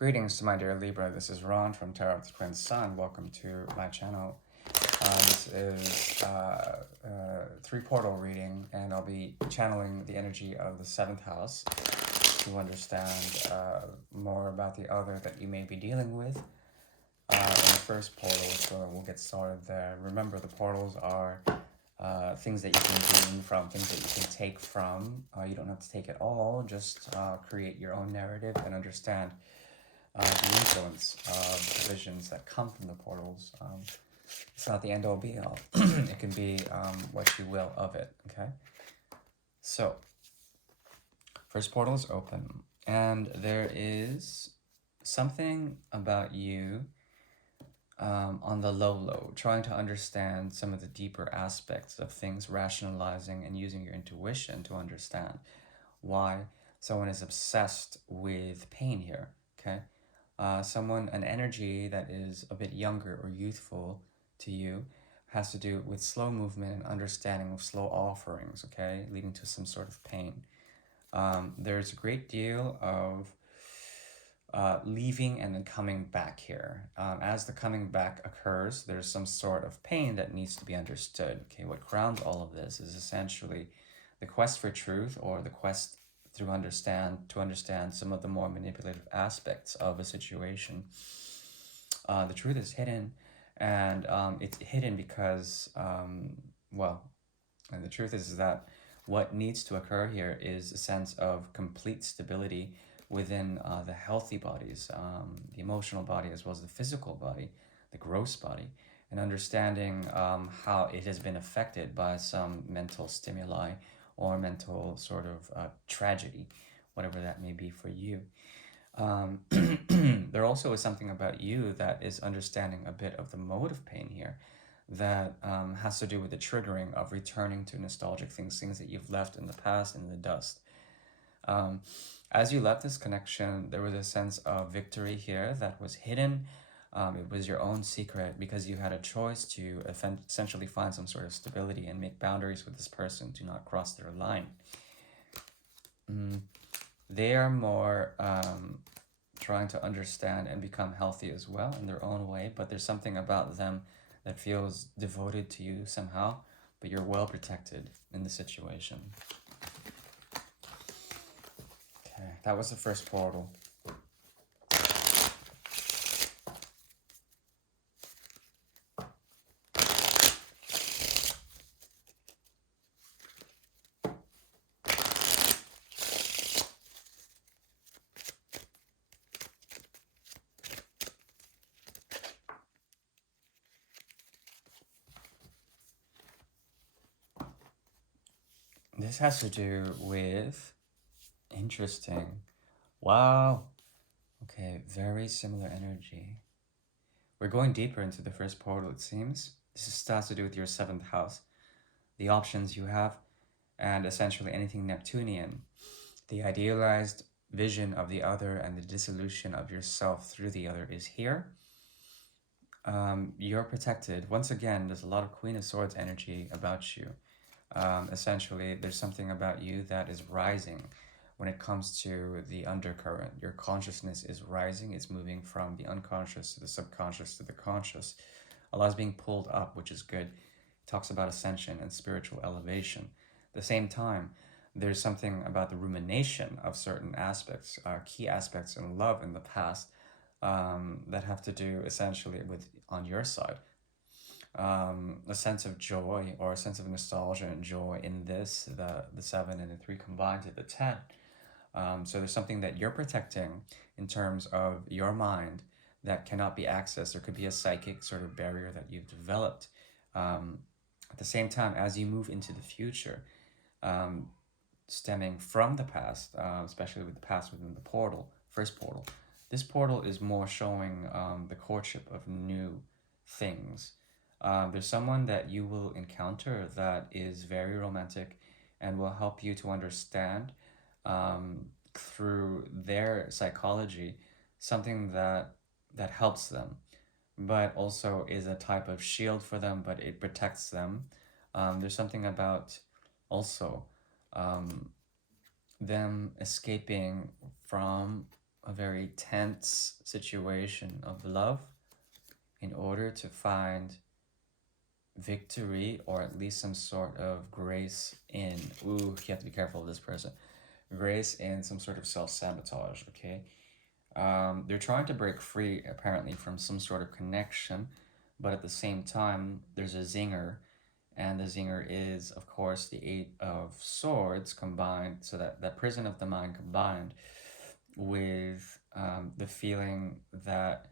Greetings to my dear Libra. This is Ron from Tarot of the Twin Sun. Welcome to my channel. This is three portal reading, and I'll be channeling the energy of the 7th house to understand more about the other that you may be dealing with in the first portal. So we'll get started there. Remember, the portals are things that you can glean from, things that you can take from. You don't have to take it all, just create your own narrative and understand the influence of the visions that come from the portals. It's not the end-all be-all. It can be what you will of it, okay? So, first portal is open, and there is something about you on the low, trying to understand some of the deeper aspects of things, rationalizing and using your intuition to understand why someone is obsessed with pain here, okay? An energy that is a bit younger or youthful to you has to do with slow movement and understanding of slow offerings, okay, leading to some sort of pain. There's a great deal of leaving and then coming back here. As the coming back occurs, there's some sort of pain that needs to be understood. Okay, what grounds all of this is essentially the quest for truth, or the quest to understand some of the more manipulative aspects of a situation. The truth is hidden, and it's hidden because, and the truth is that what needs to occur here is a sense of complete stability within the healthy bodies, the emotional body as well as the physical body, the gross body, and understanding how it has been affected by some mental stimuli or mental sort of tragedy, whatever that may be for you. There also is something about you that is understanding a bit of the mode of pain here that has to do with the triggering of returning to nostalgic things that you've left in the past in the dust. As you left this connection, there was a sense of victory here that was hidden. It was your own secret because you had a choice to essentially find some sort of stability and make boundaries with this person to not cross their line. They are more trying to understand and become healthy as well in their own way, but there's something about them that feels devoted to you somehow, but you're well protected in the situation. Okay, that was the first portal. This has to do with, interesting, wow, okay, very similar energy. We're going deeper into the first portal, it seems. This has to do with your 7th house, the options you have, and essentially anything Neptunian. The idealized vision of the other and the dissolution of yourself through the other is here. You're protected. Once again, there's a lot of Queen of Swords energy about you. Essentially, there's something about you that is rising when it comes to the undercurrent. Your consciousness is rising. It's moving from the unconscious to the subconscious to the conscious. A lot is being pulled up, which is good. It talks about ascension and spiritual elevation. At the same time, there's something about the rumination of certain aspects, key aspects in love in the past, that have to do essentially with, on your side, a sense of joy or a sense of nostalgia and joy in this, the 7 and the 3 combined to the 10. So there's something that you're protecting in terms of your mind that cannot be accessed. There could be a psychic sort of barrier that you've developed. At the same time, as you move into the future, stemming from the past, especially with the past within the portal, first portal, this portal is more showing the courtship of new things. There's someone that you will encounter that is very romantic and will help you to understand through their psychology something that helps them, but also is a type of shield for them, but it protects them. There's something about also them escaping from a very tense situation of love in order to find victory or at least some sort of grace in, ooh, you have to be careful of this person, grace in some sort of self-sabotage, okay? They're trying to break free apparently from some sort of connection, but at the same time there's a zinger, and the zinger is of course the Eight of Swords combined, so that prison of the mind combined with the feeling that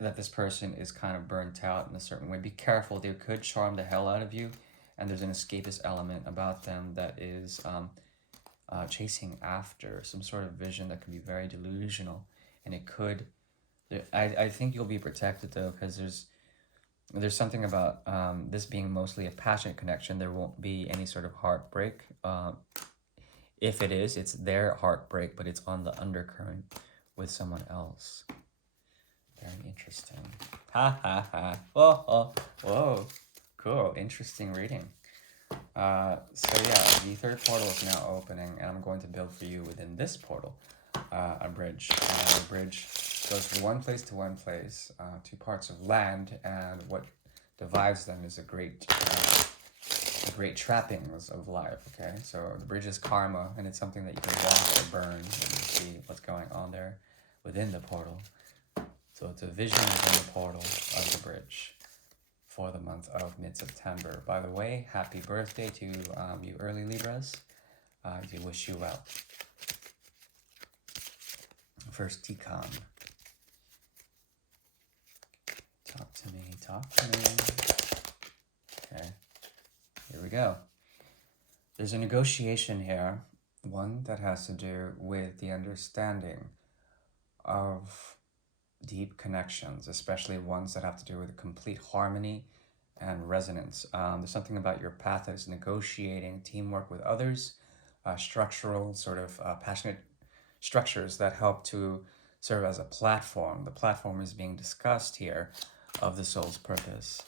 this person is kind of burnt out in a certain way. Be careful, they could charm the hell out of you, and there's an escapist element about them that is chasing after some sort of vision that can be very delusional, and it could. I think you'll be protected though, because there's something about this being mostly a passionate connection. There won't be any sort of heartbreak. If it is, it's their heartbreak, but it's on the undercurrent with someone else. Very interesting. Ha ha ha. Whoa, oh, whoa. Cool. Interesting reading. So yeah, the third portal is now opening, and I'm going to build for you within this portal a bridge. The bridge goes from one place to one place, two parts of land, and what divides them is a great trappings of life. Okay, so the bridge is karma, and it's something that you can walk or burn, and you see what's going on there within the portal. So it's a vision within the portal of the bridge for the month of mid-September. By the way, happy birthday to you early Libras. I do wish you well. First Ticon. Talk to me, talk to me. Okay, here we go. There's a negotiation here, one that has to do with the understanding of deep connections, especially ones that have to do with complete harmony and resonance. There's something about your path that is negotiating teamwork with others, structural sort of passionate structures that help to serve as a platform. The platform is being discussed here of the soul's purpose.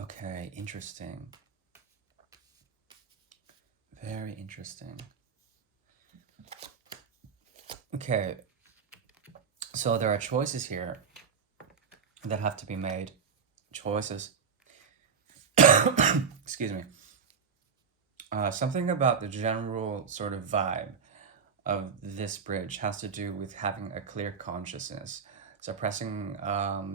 Okay, interesting. Very interesting. Okay, so there are choices here that have to be made. Choices. Excuse me. Something about the general sort of vibe of this bridge has to do with having a clear consciousness, suppressing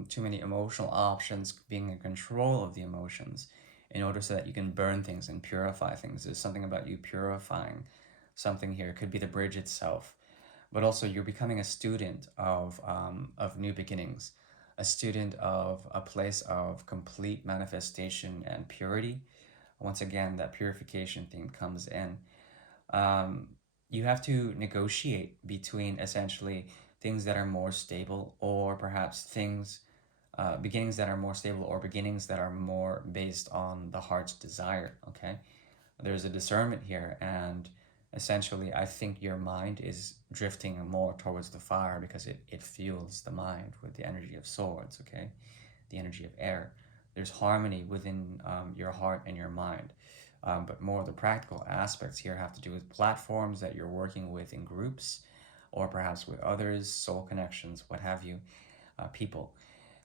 too many emotional options, being in control of the emotions in order so that you can burn things and purify things. There's something about you purifying something here. It could be the bridge itself, but also you're becoming a student of new beginnings, a student of a place of complete manifestation and purity. Once again, that purification theme comes in. You have to negotiate between essentially things that are more stable, or perhaps things, beginnings that are more stable, or beginnings that are more based on the heart's desire, okay? There's a discernment here, and essentially I think your mind is drifting more towards the fire because it fuels the mind with the energy of swords, okay? The energy of air. There's harmony within your heart and your mind. But more of the practical aspects here have to do with platforms that you're working with in groups, or perhaps with others, soul connections, what have you, people.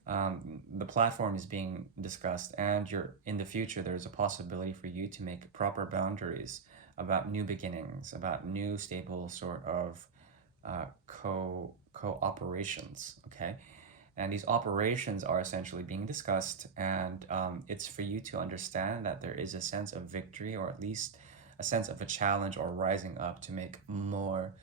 The platform is being discussed, and in the future there's a possibility for you to make proper boundaries about new beginnings, about new stable sort of co-operations, okay? And these operations are essentially being discussed, and it's for you to understand that there is a sense of victory, or at least a sense of a challenge or rising up to make more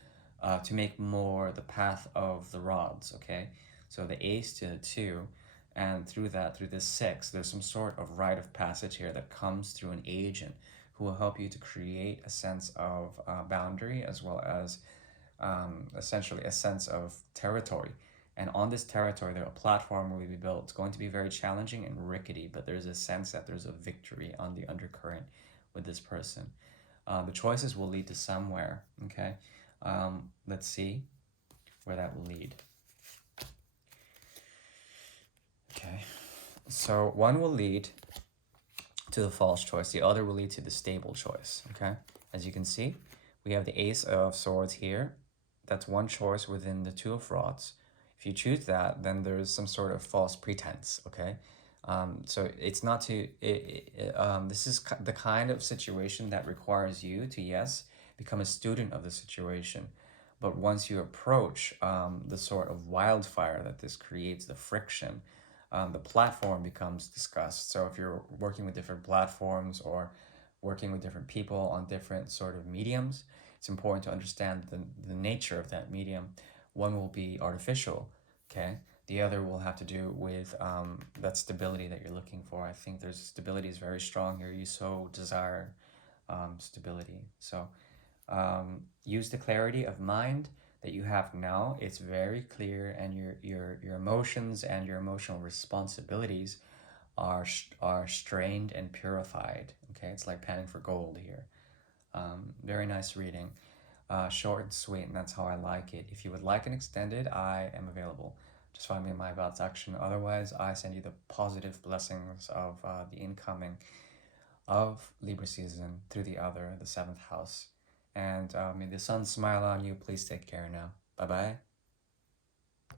the path of the rods, okay? So the ace to the 2, and through this 6, there's some sort of rite of passage here that comes through an agent who will help you to create a sense of boundary, as well as essentially a sense of territory. And on this territory, a platform will be built. It's going to be very challenging and rickety, but there's a sense that there's a victory on the undercurrent with this person. The choices will lead to somewhere, okay? Let's see where that will lead. Okay, so one will lead to the false choice. The other will lead to the stable choice, okay? As you can see, we have the Ace of Swords here, That's one choice within the Two of Rods. If you choose that, then there's some sort of false pretense, okay? So it's not to, this is the kind of situation that requires you to, yes, become a student of the situation. But once you approach the sort of wildfire that this creates, the friction, the platform becomes discussed. So if you're working with different platforms or working with different people on different sort of mediums, it's important to understand the nature of that medium. One will be artificial, okay? The other will have to do with that stability that you're looking for. I think there's stability is very strong here. You so desire stability. So use the clarity of mind that you have now. It's very clear, and your emotions and your emotional responsibilities are strained and purified. Okay, it's like panning for gold here. Very nice reading. Short and sweet, and that's how I like it. If you would like an extended, I am available. Just find me in my About section. Otherwise, I send you the positive blessings of the incoming of Libra season through the seventh house. And may the sun smile on you. Please take care now. Bye bye.